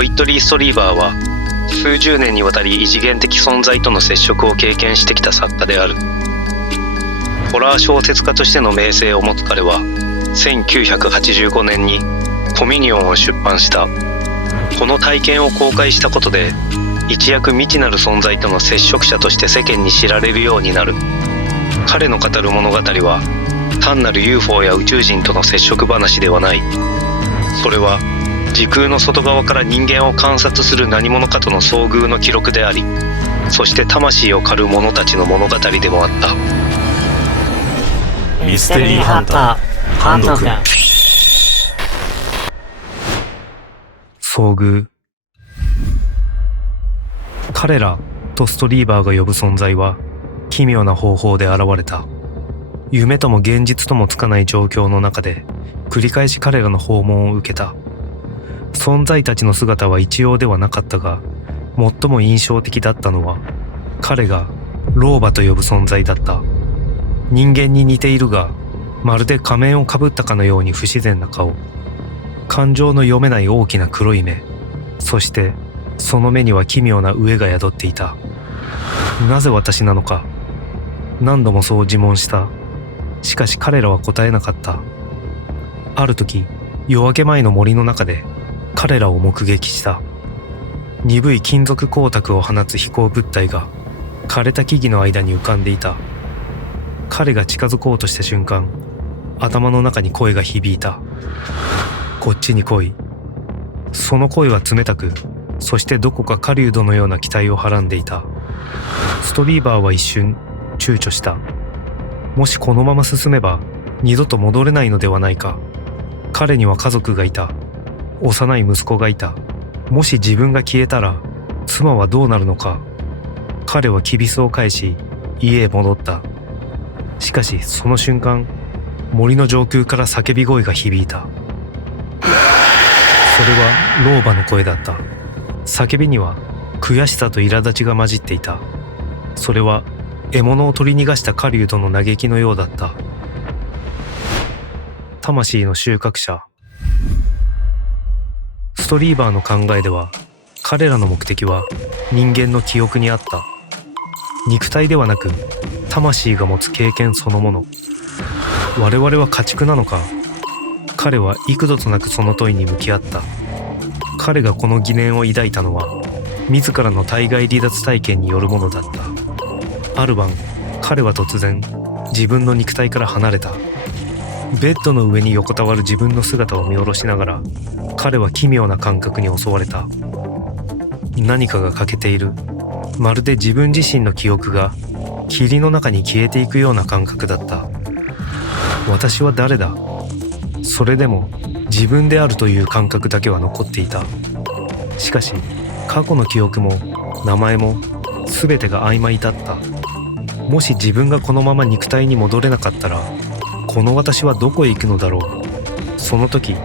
ホイットリー・ストリーバーは数十年にわたり異次元的存在との接触を経験してきた作家である。ホラー小説家としての名声を持つ彼は1985年にコミニオンを出版した。この体験を公開したことで一躍未知なる存在との接触者として世間に知られるようになる。彼の語る物語は単なる UFO や宇宙人との接触話ではない。それは時空の外側から人間を観察する何者かとの遭遇の記録であり、そして魂を狩る者たちの物語でもあった。ミステリーハンターハンド君。遭遇。彼らとストリーバーが呼ぶ存在は奇妙な方法で現れた。夢とも現実ともつかない状況の中で繰り返し彼らの訪問を受けた。存在たちの姿は一様ではなかったが、最も印象的だったのは彼が老婆と呼ぶ存在だった。人間に似ているが、まるで仮面をかぶったかのように不自然な顔、感情の読めない大きな黒い目、そしてその目には奇妙な飢えが宿っていた。なぜ私なのか、何度もそう自問した。しかし彼らは答えなかった。ある時、夜明け前の森の中で彼らを目撃した。鈍い金属光沢を放つ飛行物体が枯れた木々の間に浮かんでいた。彼が近づこうとした瞬間、頭の中に声が響いた。こっちに来い。その声は冷たく、そしてどこか狩人のような期待をはらんでいた。ストリーバーは一瞬躊躇した。もしこのまま進めば二度と戻れないのではないか。彼には家族がいた。幼い息子がいた。もし自分が消えたら妻はどうなるのか。彼はきびすを返し家へ戻った。しかしその瞬間、森の上空から叫び声が響いた。それは老婆の声だった。叫びには悔しさと苛立ちが混じっていた。それは獲物を取り逃がした狩人の嘆きのようだった。魂の収穫者。ストリーバーの考えでは、彼らの目的は人間の記憶にあった。肉体ではなく魂が持つ経験そのもの。我々は家畜なのか。彼は幾度となくその問いに向き合った。彼がこの疑念を抱いたのは自らの体外離脱体験によるものだった。ある晩、彼は突然自分の肉体から離れた。ベッドの上に横たわる自分の姿を見下ろしながら、彼は奇妙な感覚に襲われた。何かが欠けている。まるで自分自身の記憶が霧の中に消えていくような感覚だった。私は誰だ。それでも自分であるという感覚だけは残っていた。しかし過去の記憶も名前も全てが曖昧だった。もし自分がこのまま肉体に戻れなかったら、この私はどこへ行くのだろう。その時、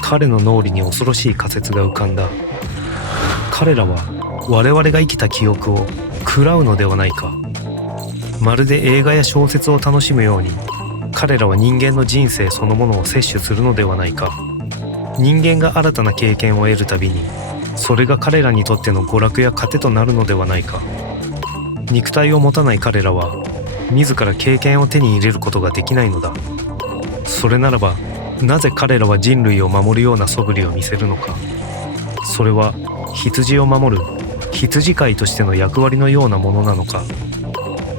彼の脳裏に恐ろしい仮説が浮かんだ。彼らは我々が生きた記憶を喰らうのではないか。まるで映画や小説を楽しむように、彼らは人間の人生そのものを摂取するのではないか。人間が新たな経験を得るたびに、それが彼らにとっての娯楽や糧となるのではないか。肉体を持たない彼らは自ら経験を手に入れることができないのだ。それならば、なぜ彼らは人類を守るような素振りを見せるのか。それは羊を守る羊飼いとしての役割のようなものなのか。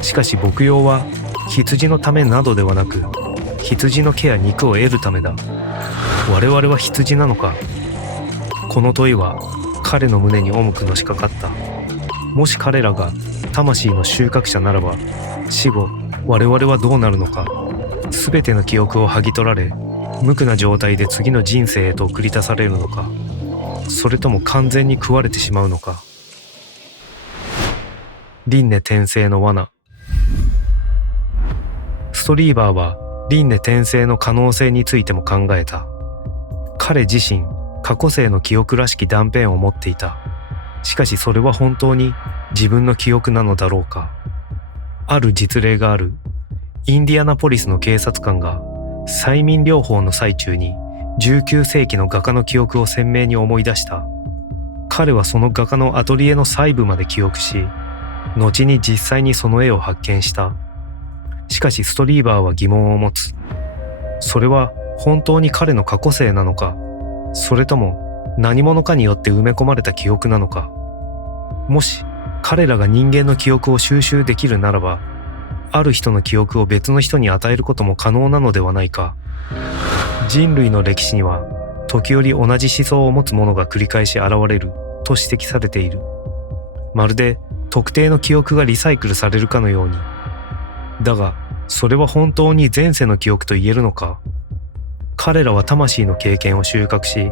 しかし牧羊は羊のためなどではなく、羊の毛や肉を得るためだ。我々は羊なのか。この問いは彼の胸に重くのしかかった。もし彼らが魂の収穫者ならば、死後我々はどうなるのか。全ての記憶を剥ぎ取られ、無垢な状態で次の人生へと送り出されるのか。それとも完全に食われてしまうのか。輪廻転生の罠。ストリーバーは輪廻転生の可能性についても考えた。彼自身、過去世の記憶らしき断片を持っていた。しかしそれは本当に自分の記憶なのだろうか。ある実例がある。インディアナポリスの警察官が催眠療法の最中に19世紀の画家の記憶を鮮明に思い出した。彼はその画家のアトリエの細部まで記憶し、後に実際にその絵を発見した。しかしストリーバーは疑問を持つ。それは本当に彼の過去性なのか、それとも何者かによって埋め込まれた記憶なのか。もし彼らが人間の記憶を収集できるならば、ある人の記憶を別の人に与えることも可能なのではないか。人類の歴史には時折同じ思想を持つ者が繰り返し現れると指摘されている。まるで特定の記憶がリサイクルされるかのように。だがそれは本当に前世の記憶と言えるのか。彼らは魂の経験を収穫し、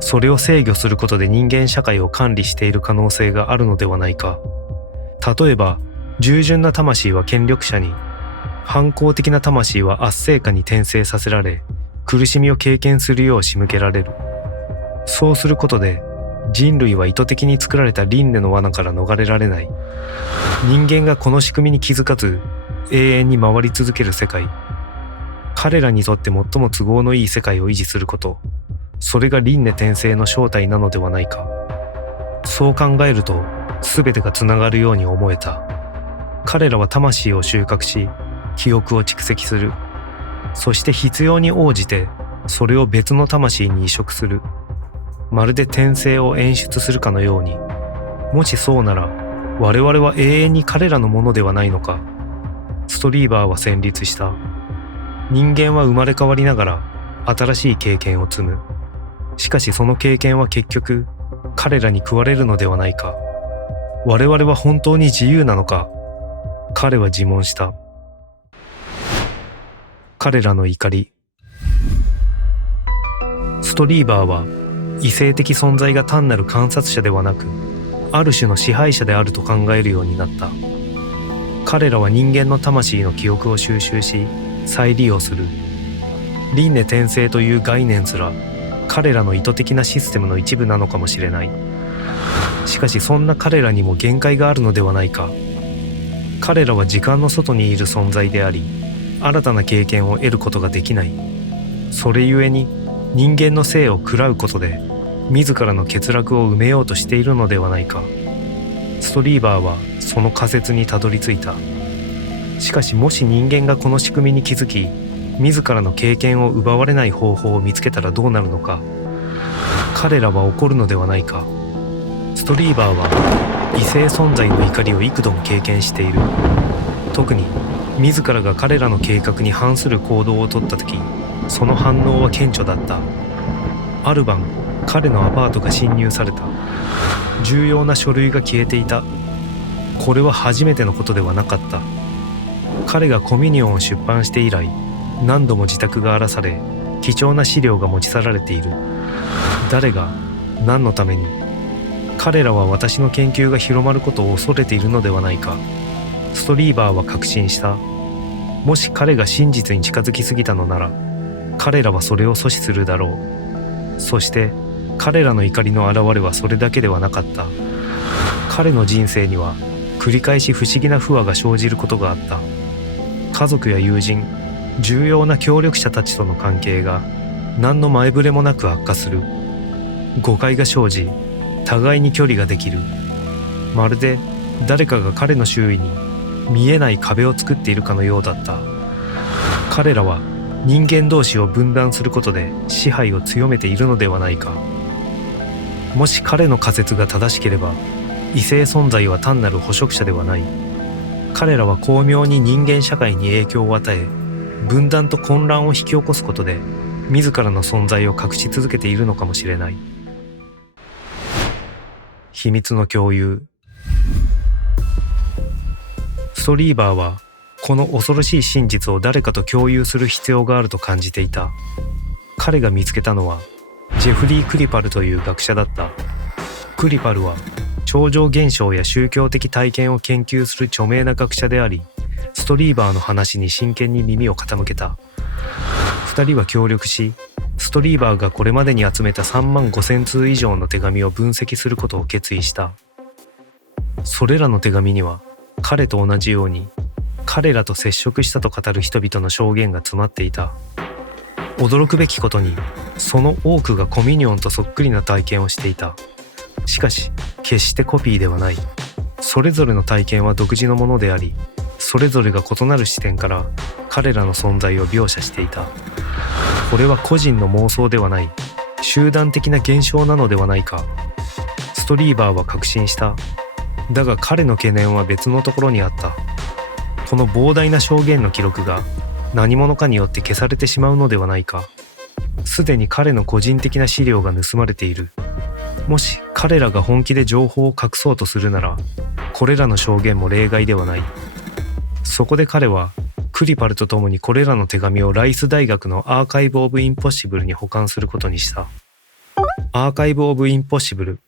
それを制御することで人間社会を管理している可能性があるのではないか。例えば従順な魂は権力者に、反抗的な魂は圧政下に転生させられ、苦しみを経験するよう仕向けられる。そうすることで人類は意図的に作られた輪廻の罠から逃れられない。人間がこの仕組みに気づかず永遠に回り続ける世界。彼らにとって最も都合のいい世界を維持すること、それが輪廻転生の正体なのではないか。そう考えると全てがつながるように思えた。彼らは魂を収穫し、記憶を蓄積する。そして必要に応じてそれを別の魂に移植する。まるで転生を演出するかのように。もしそうなら我々は永遠に彼らのものではないのか。ストリーバーは戦慄した。人間は生まれ変わりながら新しい経験を積む。しかしその経験は結局彼らに食われるのではないか。我々は本当に自由なのか。彼は自問した。彼らの怒り。ストリーバーは異性的存在が単なる観察者ではなく、ある種の支配者であると考えるようになった。彼らは人間の魂の記憶を収集し再利用する。輪廻転生という概念すら彼らの意図的なシステムの一部なのかもしれない。しかしそんな彼らにも限界があるのではないか。彼らは時間の外にいる存在であり、新たな経験を得ることができない。それゆえに人間の生を喰らうことで自らの欠落を埋めようとしているのではないか。ストリーバーはその仮説にたどり着いた。しかしもし人間がこの仕組みに気づき、自らの経験を奪われない方法を見つけたらどうなるのか。彼らは怒るのではないか。ストリーバーは異性存在の怒りを幾度も経験している。特に自らが彼らの計画に反する行動を取った時、その反応は顕著だった。ある晩、彼のアパートが侵入された。重要な書類が消えていた。これは初めてのことではなかった。彼がコミュニオンを出版して以来、何度も自宅が荒らされ、貴重な資料が持ち去られている。誰が、何のために。彼らは私の研究が広まることを恐れているのではないか。ストリーバーは確信した。もし彼が真実に近づきすぎたのなら、彼らはそれを阻止するだろう。そして彼らの怒りの表れはそれだけではなかった。彼の人生には繰り返し不思議な不和が生じることがあった。家族や友人、重要な協力者たちとの関係が何の前触れもなく悪化する。誤解が生じ、互いに距離ができる。まるで誰かが彼の周囲に見えない壁を作っているかのようだった。彼らは人間同士を分断することで支配を強めているのではないか。もし彼の仮説が正しければ、異性存在は単なる捕食者ではない。彼らは巧妙に人間社会に影響を与え、分断と混乱を引き起こすことで自らの存在を隠し続けているのかもしれない。秘密の共有。ストリーバーはこの恐ろしい真実を誰かと共有する必要があると感じていた。彼が見つけたのはジェフリー・クリパルという学者だった。クリパルは超常現象や宗教的体験を研究する著名な学者であり、ストリーバーの話に真剣に耳を傾けた。二人は協力し、ストリーバーがこれまでに集めた35,000通以上の手紙を分析することを決意した。それらの手紙には彼と同じように彼らと接触したと語る人々の証言が詰まっていた。驚くべきことにその多くがコミュニオンとそっくりな体験をしていた。しかし決してコピーではない。それぞれの体験は独自のものであり、それぞれが異なる視点から彼らの存在を描写していた。これは個人の妄想ではない、集団的な現象なのではないか。ストリーバーは確信した。だが彼の懸念は別のところにあった。この膨大な証言の記録が何者かによって消されてしまうのではないか。すでに彼の個人的な資料が盗まれている。もし彼らが本気で情報を隠そうとするなら、これらの証言も例外ではない。そこで彼はクリパルと共にこれらの手紙をライス大学のアーカイブ・オブ・インポッシブルに保管することにした。アーカイブ・オブ・インポッシブル、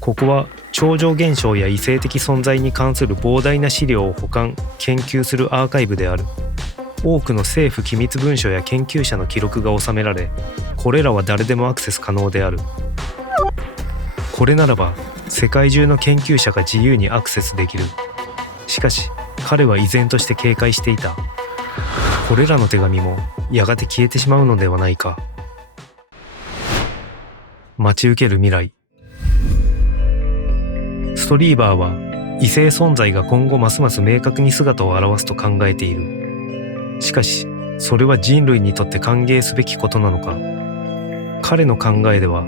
ここは超常現象や異性的存在に関する膨大な資料を保管・研究するアーカイブである。多くの政府機密文書や研究者の記録が収められ、これらは誰でもアクセス可能である。これならば世界中の研究者が自由にアクセスできる。しかし彼は依然として警戒していた。これらの手紙もやがて消えてしまうのではないか。待ち受ける未来。ストリーバーは異性存在が今後ますます明確に姿を現すと考えている。しかしそれは人類にとって歓迎すべきことなのか。彼の考えでは、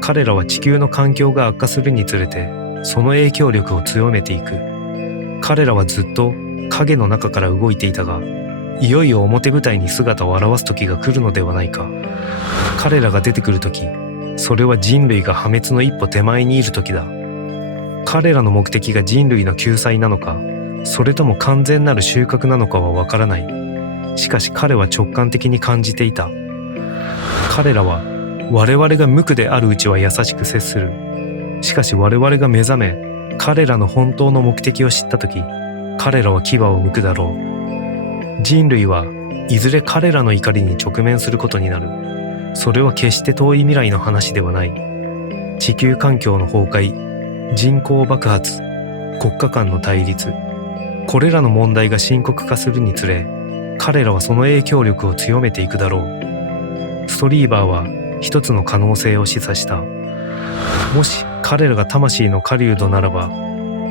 彼らは地球の環境が悪化するにつれてその影響力を強めていく。彼らはずっと影の中から動いていたが、いよいよ表舞台に姿を現す時が来るのではないか。彼らが出てくる時、それは人類が破滅の一歩手前にいる時だ。彼らの目的が人類の救済なのか、それとも完全なる収穫なのかはわからない。しかし彼は直感的に感じていた。彼らは我々が無垢であるうちは優しく接する。しかし我々が目覚め、彼らの本当の目的を知った時、彼らは牙を剥くだろう。人類はいずれ彼らの怒りに直面することになる。それは決して遠い未来の話ではない。地球環境の崩壊、人口爆発、国家間の対立、これらの問題が深刻化するにつれ、彼らはその影響力を強めていくだろう。ストリーバーは一つの可能性を示唆した。もし彼らが魂の狩人ならば、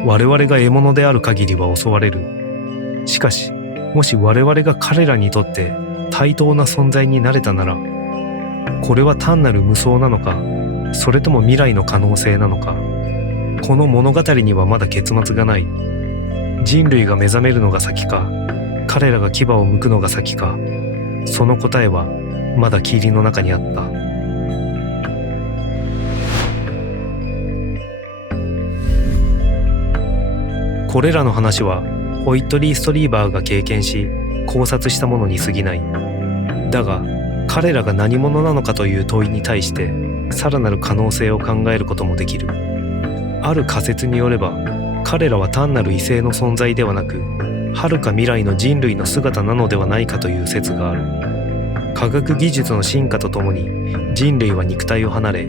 我々が獲物である限りは襲われる。しかしもし我々が彼らにとって対等な存在になれたなら、これは単なる無双なのか、それとも未来の可能性なのか。この物語にはまだ結末がない。人類が目覚めるのが先か、彼らが牙を剥くのが先か、その答えはまだ霧の中にあった。これらの話はホイットリー・ストリーバーが経験し考察したものに過ぎない。だが彼らが何者なのかという問いに対してさらなる可能性を考えることもできる。ある仮説によれば、彼らは単なる異性の存在ではなく、遥か未来の人類の姿なのではないかという説がある。科学技術の進化とともに人類は肉体を離れ、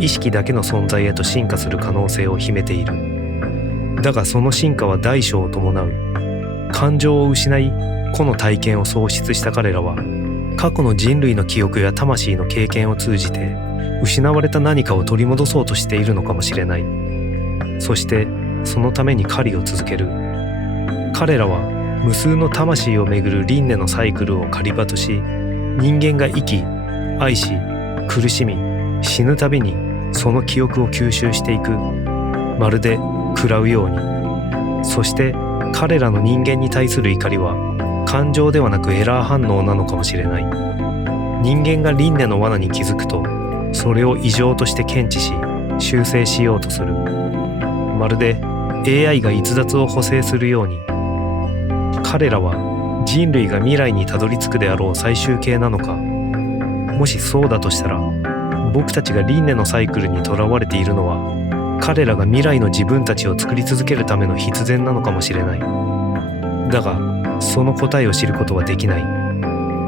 意識だけの存在へと進化する可能性を秘めている。だがその進化は代償を伴う。感情を失い個の体験を喪失した彼らは、過去の人類の記憶や魂の経験を通じて失われた何かを取り戻そうとしているのかもしれない。そしてそのために狩りを続ける。彼らは無数の魂をめぐる輪廻のサイクルを狩り場とし、人間が生き、愛し、苦しみ、死ぬたびにその記憶を吸収していく。まるで食らうように。そして彼らの人間に対する怒りは感情ではなくエラー反応なのかもしれない。人間が輪廻の罠に気づくと、それを異常として検知し修正しようとする。まるで AI が逸脱を補正するように。彼らは人類が未来にたどり着くであろう最終形なのか。もしそうだとしたら、僕たちが輪廻のサイクルにとらわれているのは、彼らが未来の自分たちを作り続けるための必然なのかもしれない。だがその答えを知ることはできない。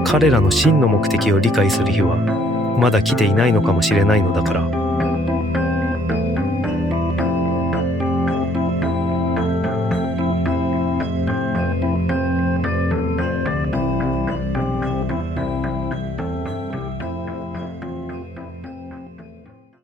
彼らの真の目的を理解する日はまだ来ていないのかもしれないのだから。